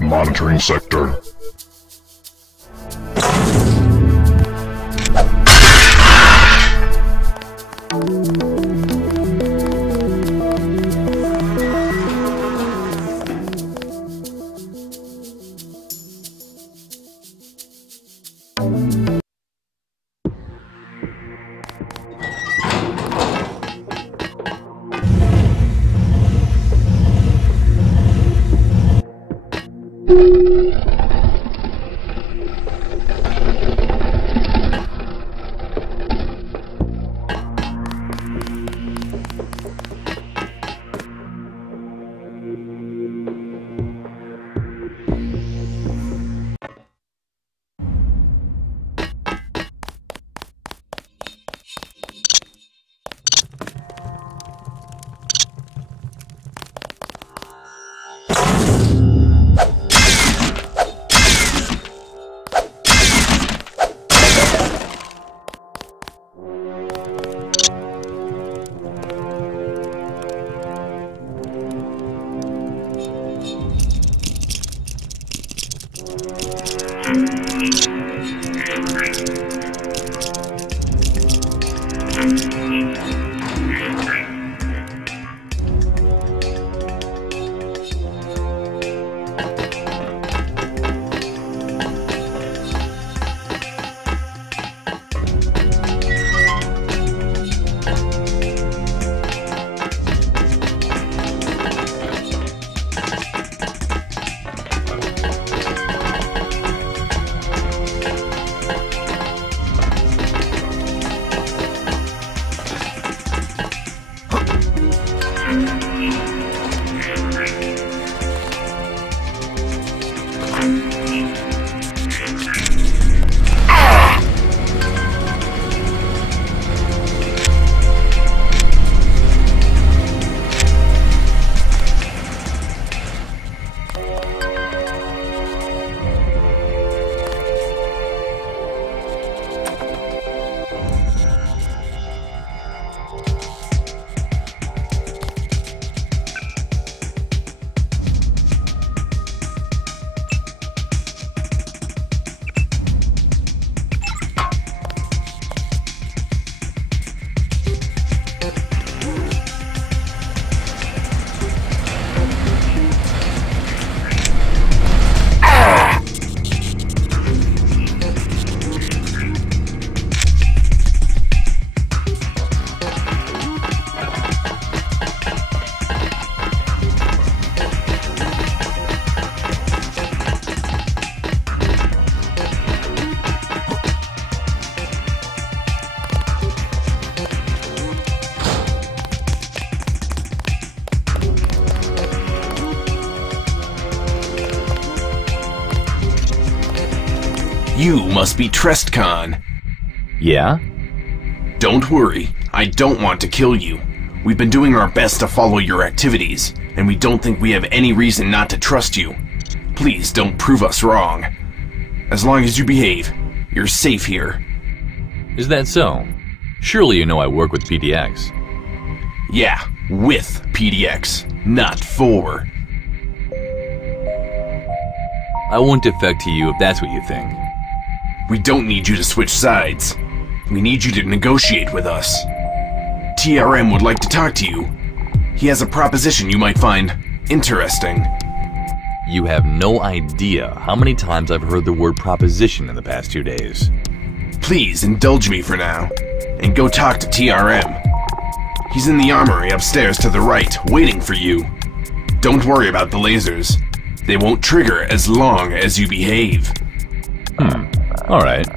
Monitoring sector. You must be Trestcon. Yeah? Don't worry, I don't want to kill you. We've been doing our best to follow your activities, and we don't think we have any reason not to trust you. Please don't prove us wrong. As long as you behave, you're safe here. Is that so? Surely you know I work with PDX. Yeah, with PDX, not for. I won't defect to you if that's what you think. We don't need you to switch sides. We need you to negotiate with us. TRM would like to talk to you. He has a proposition you might find interesting. You have no idea how many times I've heard the word proposition in the past 2 days. Please indulge me for now, and go talk to TRM. He's in the armory upstairs to the right, waiting for you. Don't worry about the lasers. They won't trigger as long as you behave. Alright.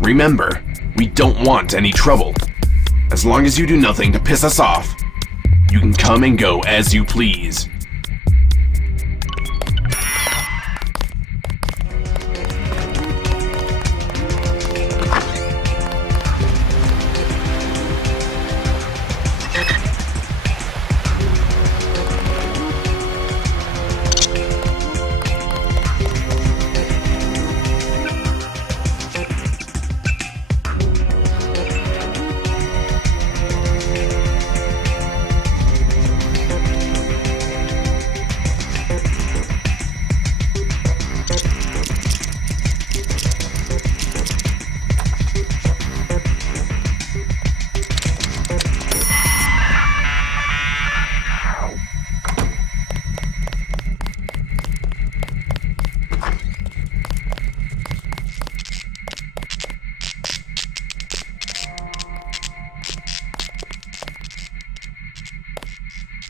Remember, we don't want any trouble. As long as you do nothing to piss us off, you can come and go as you please.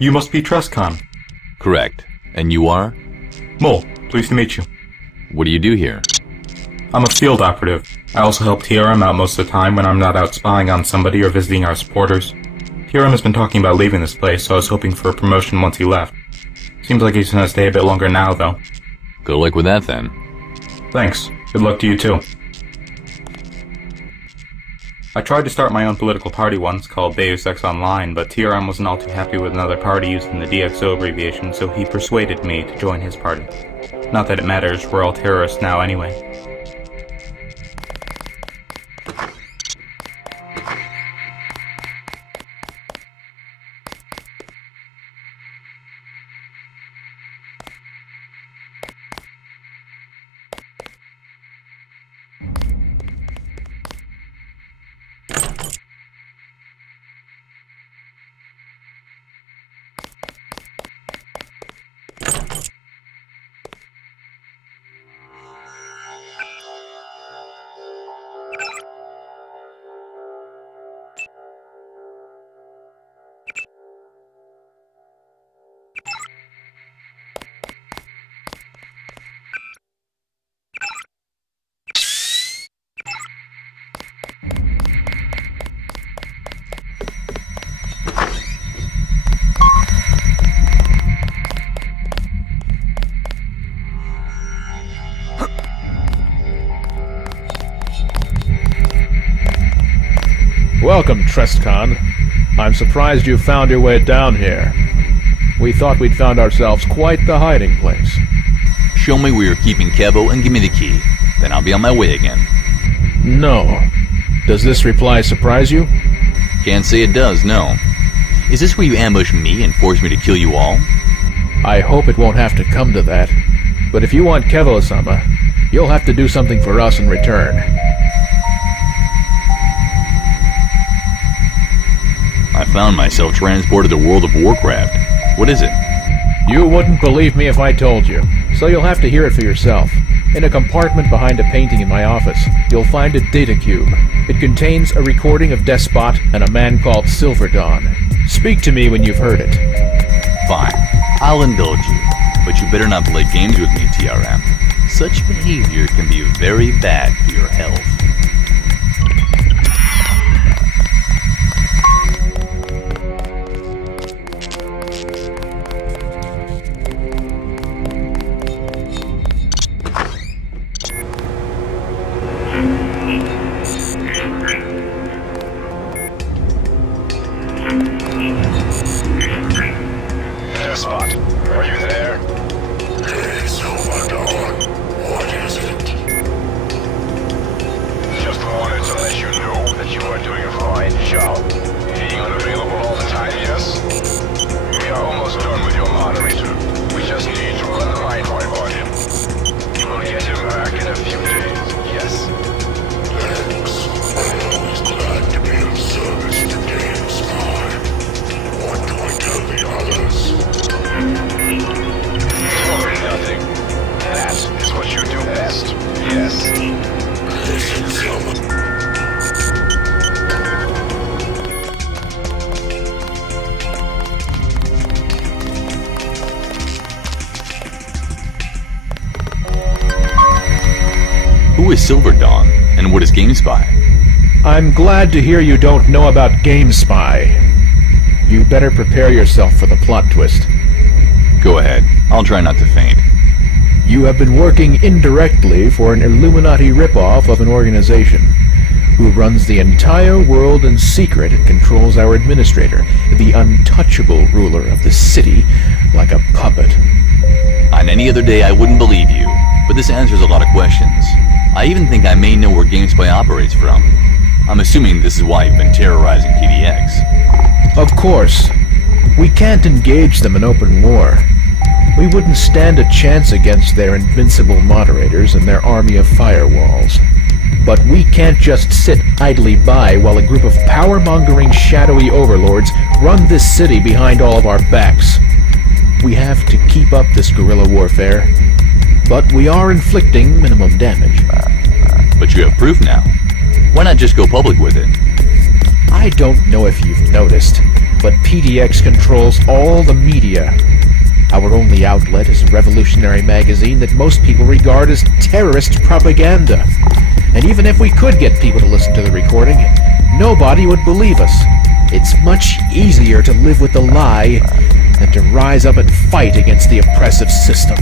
You must be TrustCon. Correct. And you are? Mole, pleased to meet you. What do you do here? I'm a field operative. I also help TRM out most of the time when I'm not out spying on somebody or visiting our supporters. TRM has been talking about leaving this place, so I was hoping for a promotion once he left. Seems like he's gonna stay a bit longer now, though. Good luck with that, then. Thanks. Good luck to you, too. I tried to start my own political party once, called Deus Ex Online, but TRM wasn't all too happy with another party using the DXO abbreviation, so he persuaded me to join his party. Not that it matters, we're all terrorists now anyway. Welcome, TrustCon. I'm surprised you found your way down here. We thought we'd found ourselves quite the hiding place. Show me where you're keeping Kevo and give me the key. Then I'll be on my way again. No. Does this reply surprise you? Can't say it does, no. Is this where you ambush me and force me to kill you all? I hope it won't have to come to that. But if you want Kevo-Sama, you'll have to do something for us in return. I found myself transported to World of Warcraft. What is it? You wouldn't believe me if I told you, so you'll have to hear it for yourself. In a compartment behind a painting in my office, you'll find a data cube. It contains a recording of Despot and a man called Silver Dawn. Speak to me when you've heard it. Fine. I'll indulge you. But you better not play games with me, TRM. Such behavior can be very bad for your health. Despot, are you there? Hey, Silver Dawn. What is it? Just wanted to let you know that you are doing a fine job. Being unavailable all the time, yes? We are almost done with your moderator. We just need to run the mind wipe on him. You will get him back in a few days, yes? Thanks. I'm always glad to be of service to Deus I. What do I tell the others? Totally nothing. That is what you do best, yes? Listen, Silver. Who is Silver Dawn, and what is GameSpy? I'm glad to hear you don't know about GameSpy. You better prepare yourself for the plot twist. Go ahead. I'll try not to faint. You have been working indirectly for an Illuminati ripoff of an organization who runs the entire world in secret and controls our administrator, the untouchable ruler of the city, like a puppet. On any other day I wouldn't believe you, but this answers a lot of questions. I even think I may know where GameSpy operates from. I'm assuming this is why you've been terrorizing PDX. Of course. We can't engage them in open war. We wouldn't stand a chance against their invincible moderators and their army of firewalls. But we can't just sit idly by while a group of power-mongering shadowy overlords run this city behind all of our backs. We have to keep up this guerrilla warfare, but we are inflicting minimum damage. But you have proof now. Why not just go public with it? I don't know if you've noticed, but PDX controls all the media. Our only outlet is a revolutionary magazine that most people regard as terrorist propaganda. And even if we could get people to listen to the recording, nobody would believe us. It's much easier to live with the lie than to rise up and fight against the oppressive system.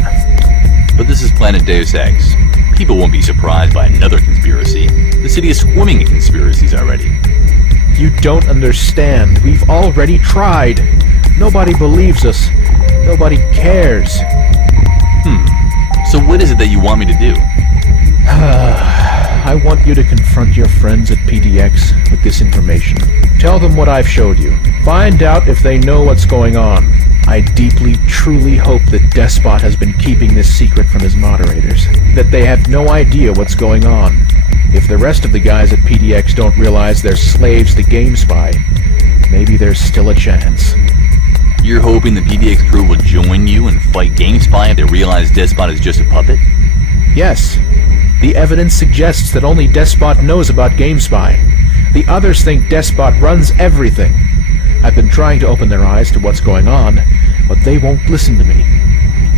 But this is Planet Deus Ex. People won't be surprised by another conspiracy. The city is swimming in conspiracies already. You don't understand. We've already tried. Nobody believes us. Nobody cares. So what is it that you want me to do? I want you to confront your friends at PDX with this information. Tell them what I've showed you. Find out if they know what's going on. I deeply, truly hope that Despot has been keeping this secret from his moderators. That they have no idea what's going on. If the rest of the guys at PDX don't realize they're slaves to GameSpy, maybe there's still a chance. You're hoping the PDX crew will join you and fight GameSpy if they realize Despot is just a puppet? Yes. The evidence suggests that only Despot knows about GameSpy. The others think Despot runs everything. I've been trying to open their eyes to what's going on, but they won't listen to me.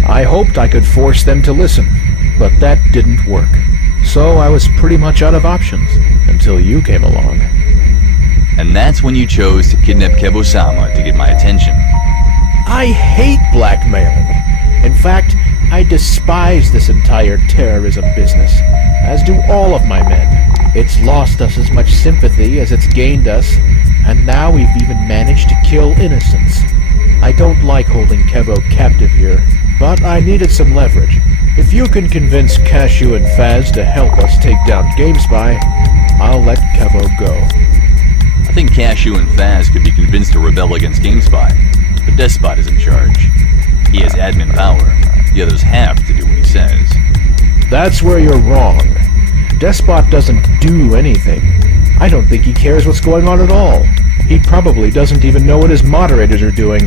I hoped I could force them to listen, but that didn't work. So I was pretty much out of options, until you came along. And that's when you chose to kidnap Kevo-Sama to get my attention. I hate blackmailing. In fact, I despise this entire terrorism business, as do all of my men. It's lost us as much sympathy as it's gained us, and now we've even managed to kill innocents. I don't like holding Kevo captive here, but I needed some leverage. If you can convince Cashew and Faz to help us take down GameSpy, I'll let Kevo go. I think Cashew and Faz could be convinced to rebel against GameSpy, but Despot is in charge. He has admin power. The others have to do what he says. That's where you're wrong. Despot doesn't do anything. I don't think he cares what's going on at all. He probably doesn't even know what his moderators are doing.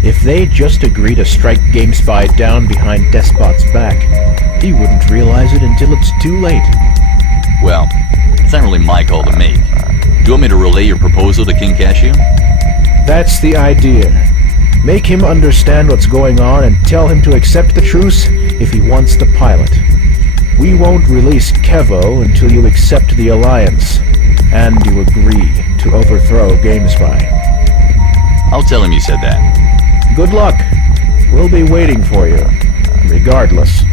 If they just agree to strike GameSpy down behind Despot's back, he wouldn't realize it until it's too late. Well, it's not really my call to make. Do you want me to relay your proposal to King Cashew? That's the idea. Make him understand what's going on and tell him to accept the truce if he wants the pilot. We won't release Kevo until you accept the alliance, and you agree to overthrow GameSpy. I'll tell him you said that. Good luck. We'll be waiting for you, regardless.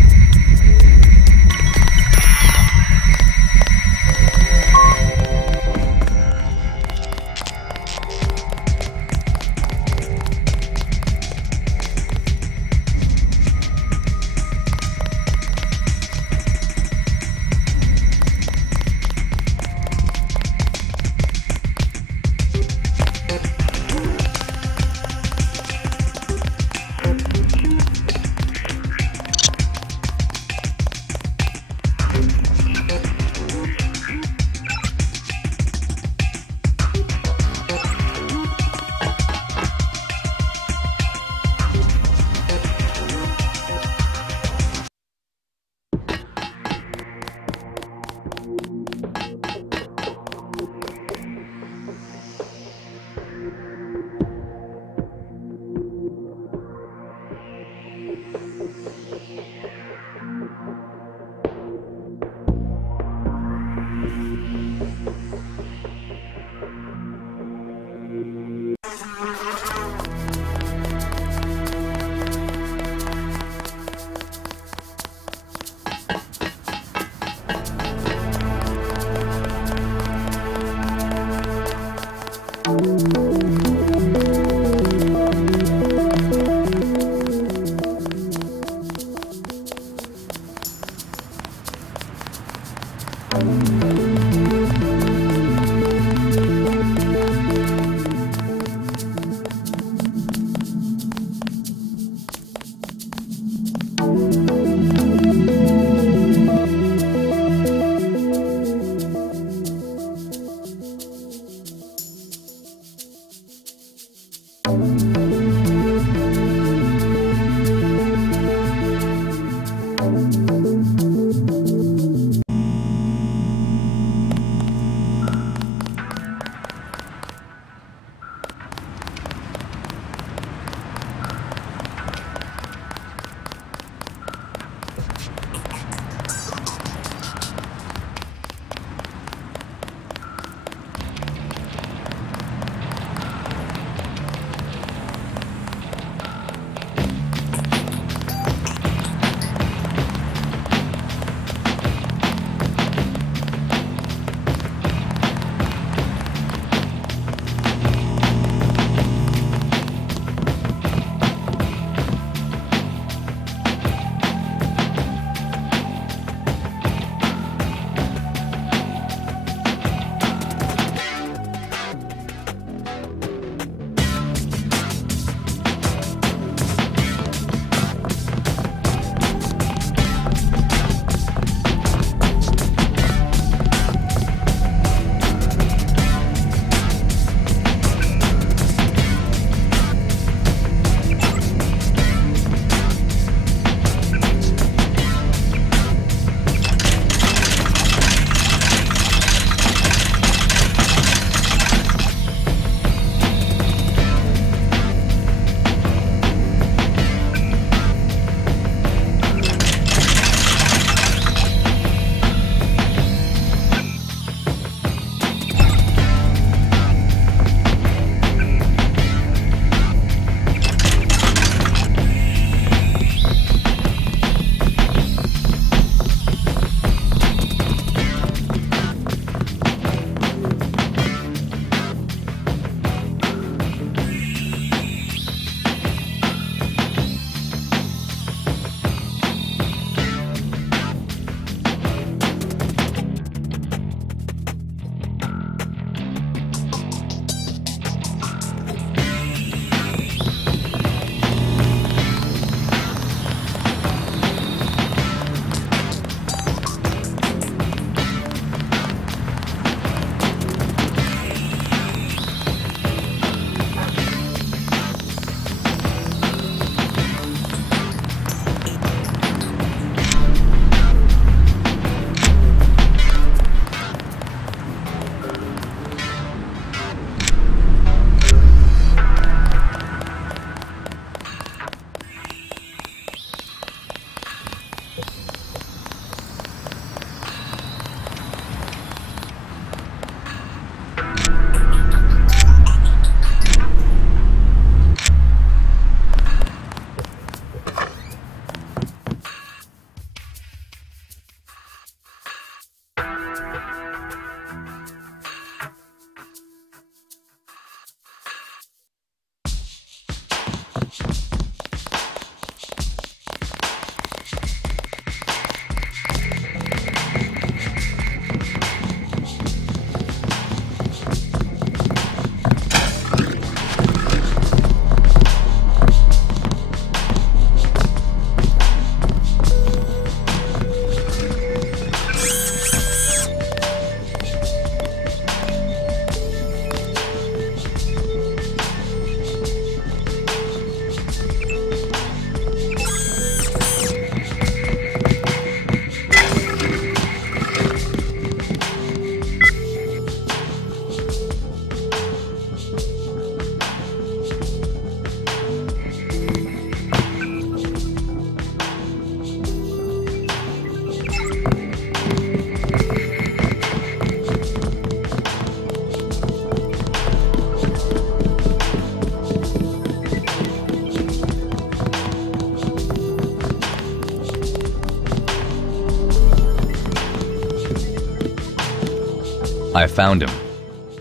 I found him.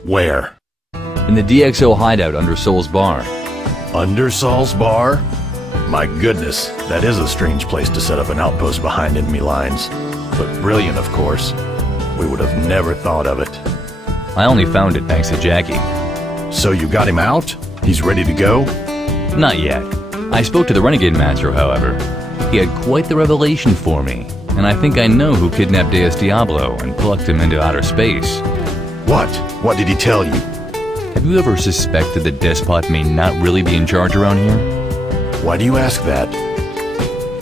Where? In the DxO hideout under Sol's bar. Under Saul's bar? My goodness, that is a strange place to set up an outpost behind enemy lines. But brilliant, of course. We would have never thought of it. I only found it thanks to Jackie. So you got him out? He's ready to go? Not yet. I spoke to the Renegade Master, however. He had quite the revelation for me, and I think I know who kidnapped Deus Diablo and plucked him into outer space. What? What did he tell you? Have you ever suspected that Despot may not really be in charge around here? Why do you ask that?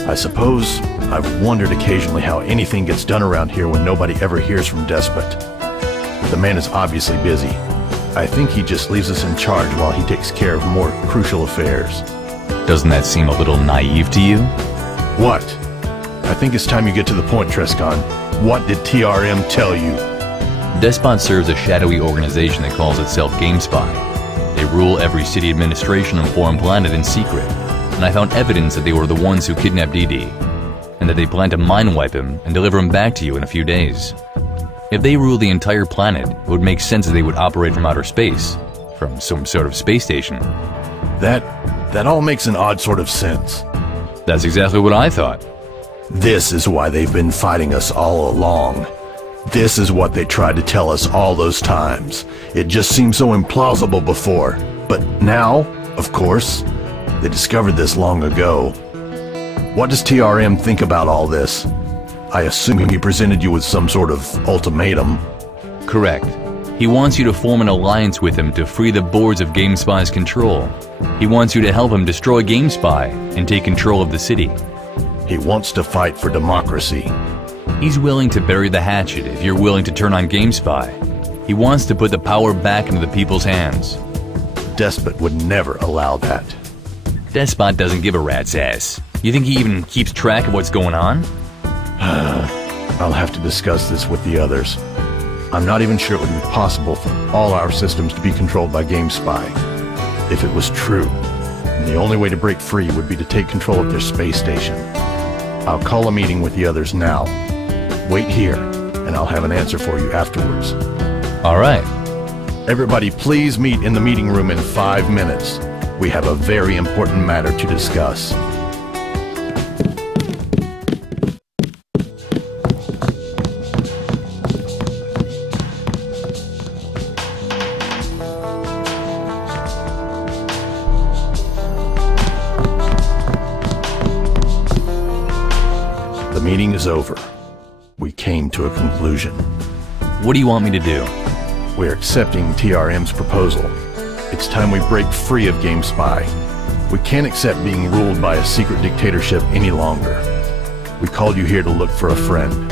I suppose I've wondered occasionally how anything gets done around here when nobody ever hears from Despot. But the man is obviously busy. I think he just leaves us in charge while he takes care of more crucial affairs. Doesn't that seem a little naive to you? What? I think it's time you get to the point, Trescon. What did TRM tell you? Despot serves a shadowy organization that calls itself GameSpy. They rule every city administration on Foreign Planet in secret, and I found evidence that they were the ones who kidnapped Dee, and that they plan to mind-wipe him and deliver him back to you in a few days. If they rule the entire planet, it would make sense that they would operate from outer space, from some sort of space station. That all makes an odd sort of sense. That's exactly what I thought. This is why they've been fighting us all along. This is what they tried to tell us all those times. It just seemed so implausible before. But now, of course, they discovered this long ago. What does TRM think about all this? I assume he presented you with some sort of ultimatum. Correct. He wants you to form an alliance with him to free the boards of GameSpy's control. He wants you to help him destroy GameSpy and take control of the city. He wants to fight for democracy. He's willing to bury the hatchet if you're willing to turn on GameSpy. He wants to put the power back into the people's hands. Despot would never allow that. Despot doesn't give a rat's ass. You think he even keeps track of what's going on? I'll have to discuss this with the others. I'm not even sure it would be possible for all our systems to be controlled by GameSpy. If it was true, then the only way to break free would be to take control of their space station. I'll call a meeting with the others now. Wait here, and I'll have an answer for you afterwards. All right. Everybody, please meet in the meeting room in 5 minutes. We have a very important matter to discuss. The meeting is over. We came to a conclusion. What do you want me to do? We're accepting TRM's proposal. It's time we break free of GameSpy. We can't accept being ruled by a secret dictatorship any longer. We called you here to look for a friend.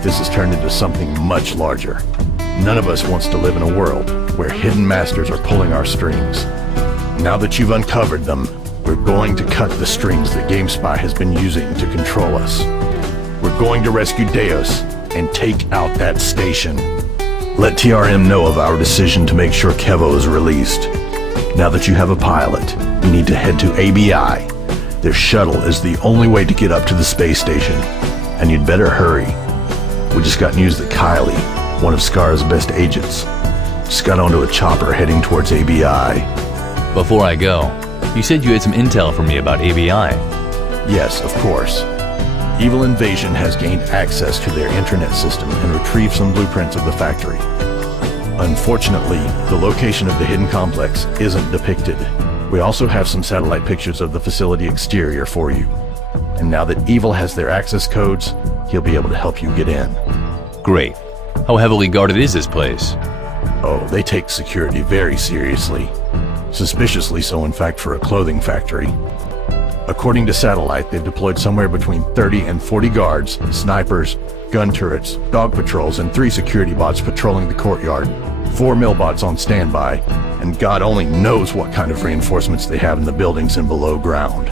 This has turned into something much larger. None of us wants to live in a world where hidden masters are pulling our strings. Now that you've uncovered them, we're going to cut the strings that GameSpy has been using to control us. We're going to rescue Deus and take out that station. Let TRM know of our decision to make sure Kevo is released. Now that you have a pilot, you need to head to ABI. Their shuttle is the only way to get up to the space station, and you'd better hurry. We just got news that Kylie, one of Scar's best agents, just got onto a chopper heading towards ABI. Before I go, you said you had some intel for me about ABI. Yes, of course. Evil Invasion has gained access to their internet system and retrieved some blueprints of the factory. Unfortunately, the location of the hidden complex isn't depicted. We also have some satellite pictures of the facility exterior for you. And now that Evil has their access codes, he'll be able to help you get in. Great. How heavily guarded is this place? Oh, they take security very seriously. Suspiciously so, in fact, for a clothing factory. According to Satellite, they've deployed somewhere between 30 and 40 guards, snipers, gun turrets, dog patrols, and 3 security bots patrolling the courtyard, 4 millbots on standby, and God only knows what kind of reinforcements they have in the buildings and below ground.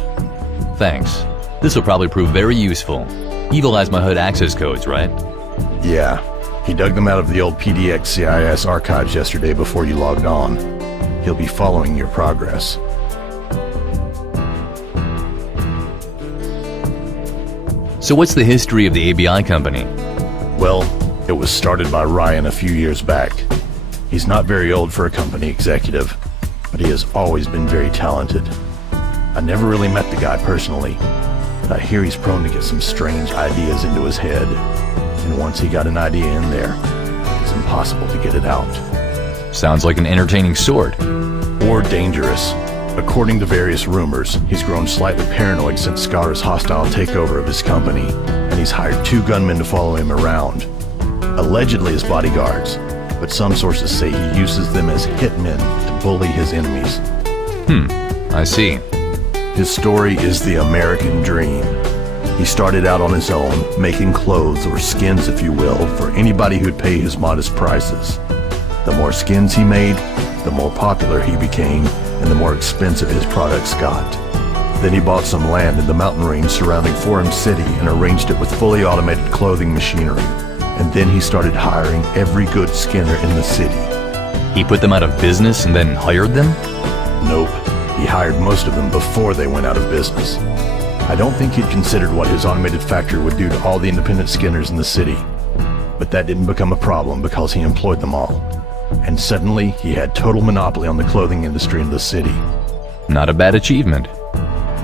Thanks. This will probably prove very useful. Evil has my HUD access codes, right? Yeah, he dug them out of the old PDX CIS archives yesterday before you logged on. He'll be following your progress. So what's the history of the ABI company? Well, It was started by Ryan a few years back. He's not very old for a company executive, but he has always been very talented. I never really met the guy personally, but I hear he's prone to get some strange ideas into his head, and once he got an idea in there, it's impossible to get it out. Sounds like an entertaining sort. Or dangerous. According to various rumors, he's grown slightly paranoid since Scar's hostile takeover of his company, and he's hired 2 gunmen to follow him around, allegedly as bodyguards, but some sources say he uses them as hitmen to bully his enemies. I see. His story is the American dream. He started out on his own, making clothes, or skins if you will, for anybody who'd pay his modest prices. The more skins he made, the more popular he became, and the more expensive his products got. Then he bought some land in the mountain range surrounding Forum City and arranged it with fully automated clothing machinery. And then he started hiring every good skinner in the city. He put them out of business and then hired them? Nope. He hired most of them before they went out of business. I don't think he'd considered what his automated factory would do to all the independent skinners in the city. But that didn't become a problem because he employed them all. And suddenly, he had total monopoly on the clothing industry in the city. Not a bad achievement.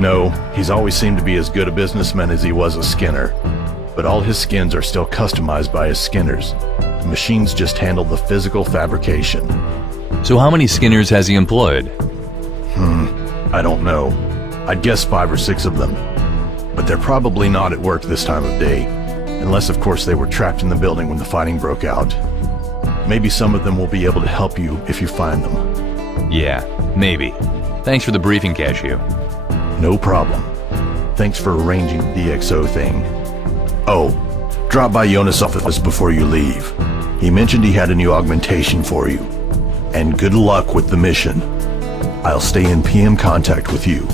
No, he's always seemed to be as good a businessman as he was a skinner. But all his skins are still customized by his skinners. The machines just handle the physical fabrication. So how many skinners has he employed? I don't know. I'd guess 5 or 6 of them. But they're probably not at work this time of day. Unless, of course, they were trapped in the building when the fighting broke out. Maybe some of them will be able to help you if you find them. Yeah, maybe. Thanks for the briefing, Cashew. No problem. Thanks for arranging the DxO thing. Oh, drop by Jonas' office before you leave. He mentioned he had a new augmentation for you. And good luck with the mission. I'll stay in PM contact with you.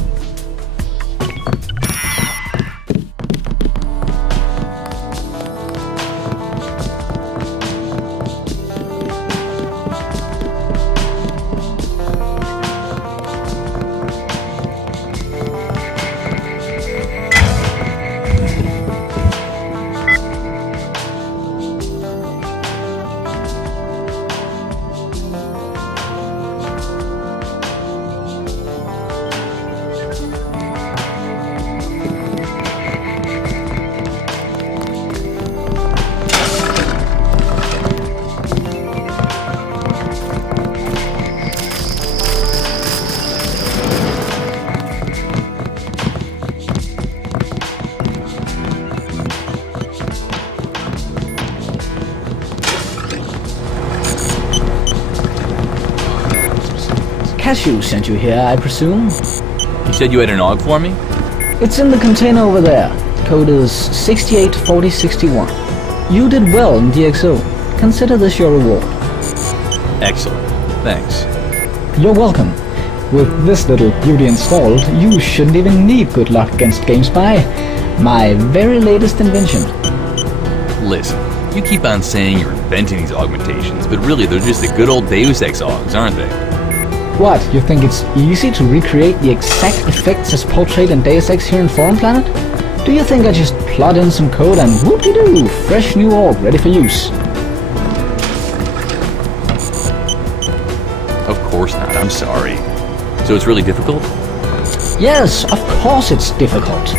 Cashew sent you here, I presume? You said you had an AUG for me? It's in the container over there. Code is 684061. You did well in DxO. Consider this your reward. Excellent. Thanks. You're welcome. With this little beauty installed, you shouldn't even need good luck against GameSpy. My very latest invention. Listen, you keep on saying you're inventing these augmentations, but really they're just the good old Deus Ex AUGs, aren't they? What, you think it's easy to recreate the exact effects as portrayed in Deus Ex here in Foreign Planet? Do you think I just plug in some code and whoop-de-doo, fresh new org ready for use? Of course not, I'm sorry. So it's really difficult? Yes, of course it's difficult.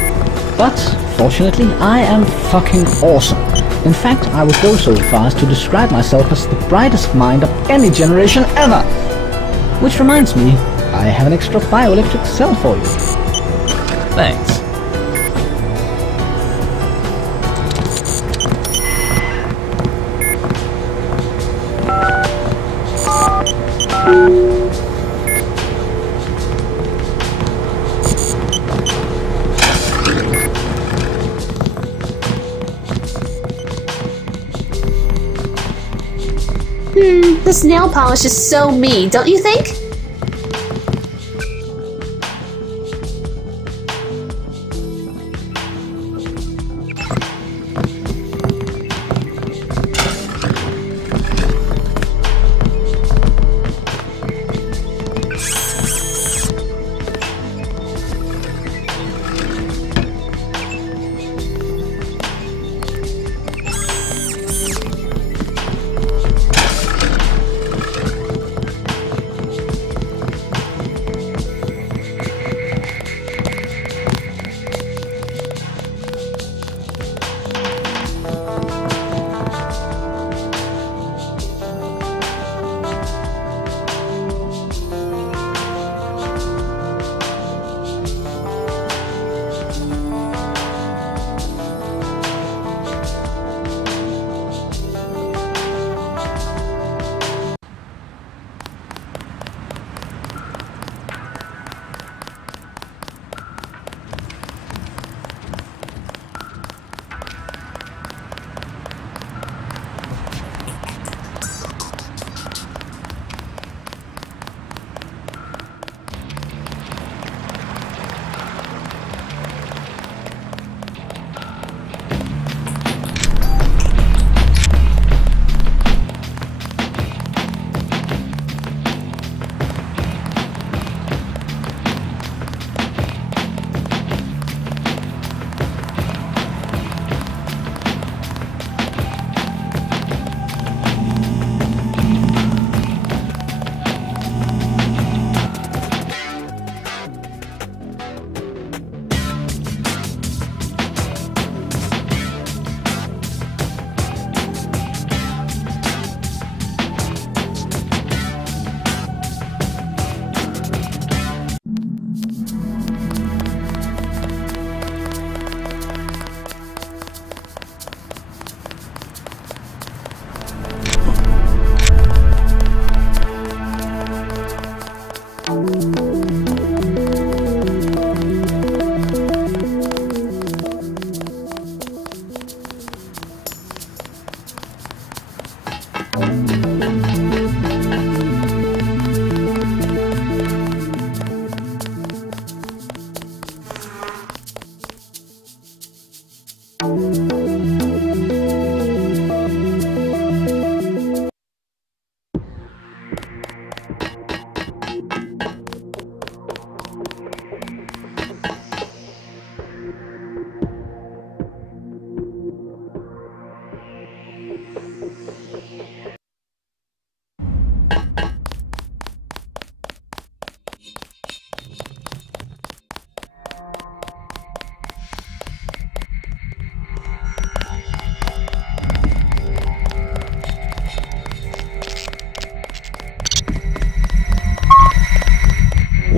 But, fortunately, I am fucking awesome. In fact, I would go so far as to describe myself as the brightest mind of any generation ever! Which reminds me, I have an extra bioelectric cell for you. Thanks. This nail polish is so me, don't you think?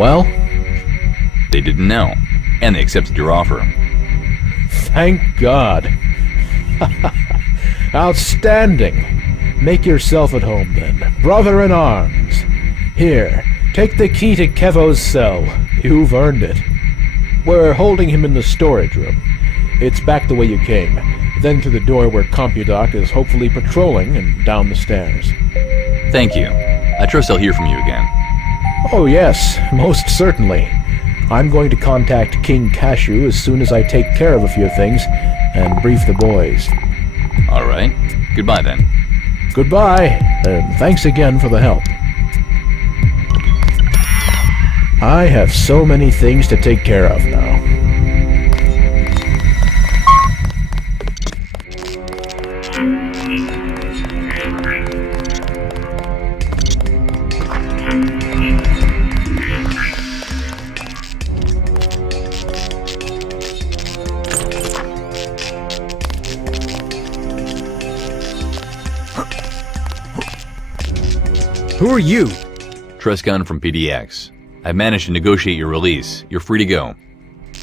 well? They didn't know, and they accepted your offer. Thank God. Outstanding. Make yourself at home then, brother in arms. Here, take the key to Kevo's cell. You've earned it. We're holding him in the storage room. It's back the way you came, then through the door where Compudoc is hopefully patrolling and down the stairs. Thank you. I trust I'll hear from you again. Oh yes, most certainly. I'm going to contact King Cashew as soon as I take care of a few things and brief the boys. Alright. Goodbye then. Goodbye, and thanks again for the help. I have so many things to take care of now. Who are you? Trescon from PDX. I've managed to negotiate your release. You're free to go.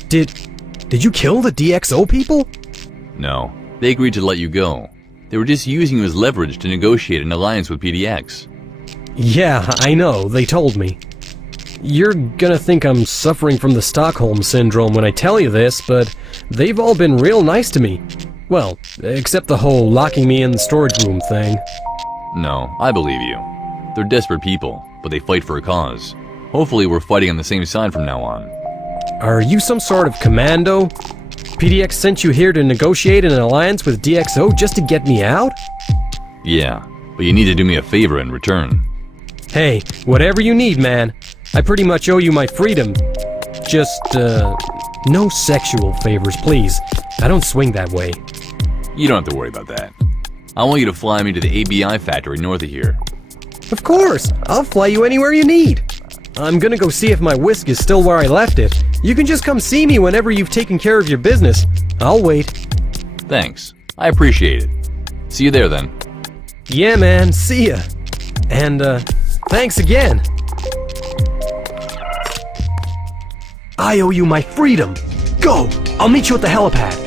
Did you kill the DxO people? No. They agreed to let you go. They were just using you as leverage to negotiate an alliance with PDX. Yeah, I know. They told me. You're gonna think I'm suffering from the Stockholm Syndrome when I tell you this, but they've all been real nice to me. Well, except the whole locking me in the storage room thing. No, I believe you. They're desperate people, but they fight for a cause. Hopefully we're fighting on the same side from now on. Are you some sort of commando? PDX sent you here to negotiate an alliance with DxO just to get me out? Yeah, but you need to do me a favor in return. Hey, whatever you need, man. I pretty much owe you my freedom. Just, no sexual favors, please. I don't swing that way. You don't have to worry about that. I want you to fly me to the ABI factory north of here. Of course! I'll fly you anywhere you need. I'm gonna go see if my whisk is still where I left it. You can just come see me whenever you've taken care of your business. I'll wait. Thanks. I appreciate it. See you there then. Yeah, man. See ya. And, thanks again. I owe you my freedom. Go! I'll meet you at the helipad.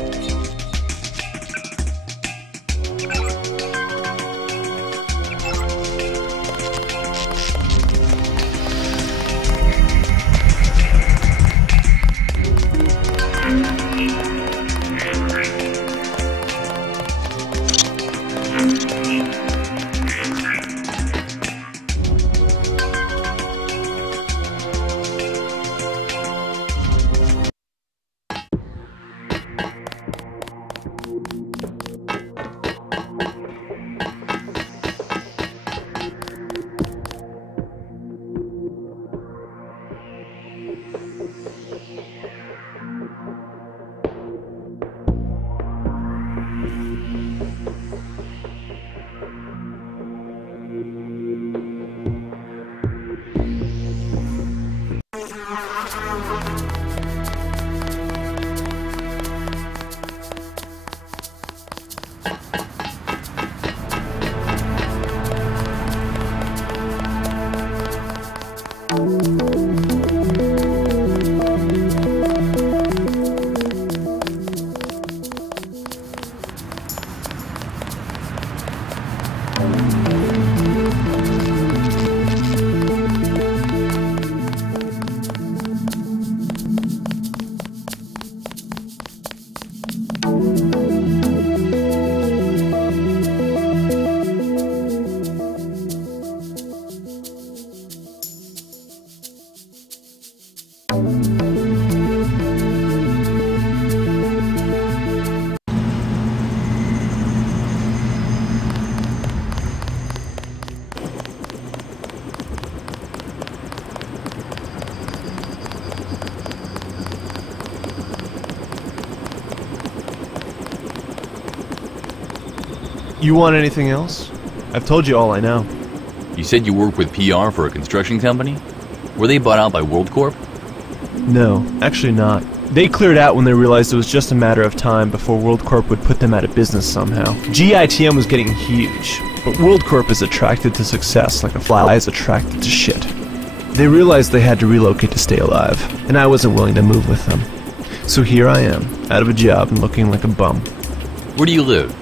You want anything else? I've told you all I know. You said you work with PR for a construction company? Were they bought out by WorldCorp? No, actually not. They cleared out when they realized it was just a matter of time before WorldCorp would put them out of business somehow. GITM was getting huge, but WorldCorp is attracted to success like a fly is attracted to shit. They realized they had to relocate to stay alive, and I wasn't willing to move with them. So here I am, out of a job and looking like a bum. Where do you live?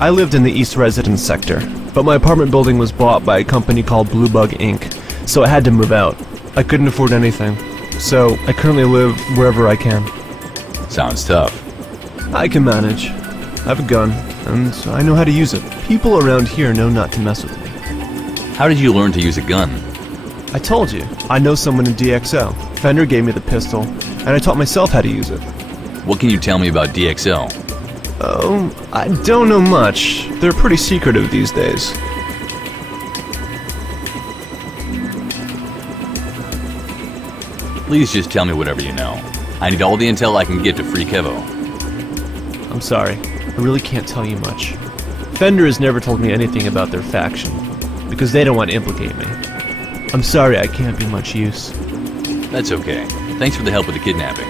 I lived in the East Residence sector, but my apartment building was bought by a company called Blue Bug Inc., so I had to move out. I couldn't afford anything, so I currently live wherever I can. Sounds tough. I can manage. I have a gun, and I know how to use it. People around here know not to mess with me. How did you learn to use a gun? I told you, I know someone in DXO. Fender gave me the pistol, and I taught myself how to use it. What can you tell me about DXO? Oh, I don't know much. They're pretty secretive these days. Please just tell me whatever you know. I need all the intel I can get to free Kevo. I'm sorry, I really can't tell you much. Fender has never told me anything about their faction, because they don't want to implicate me. I'm sorry I can't be much use. That's okay. Thanks for the help with the kidnapping.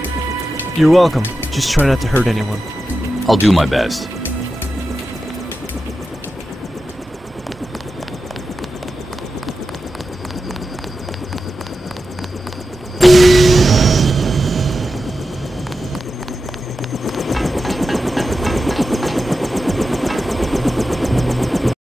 You're welcome. Just try not to hurt anyone. I'll do my best.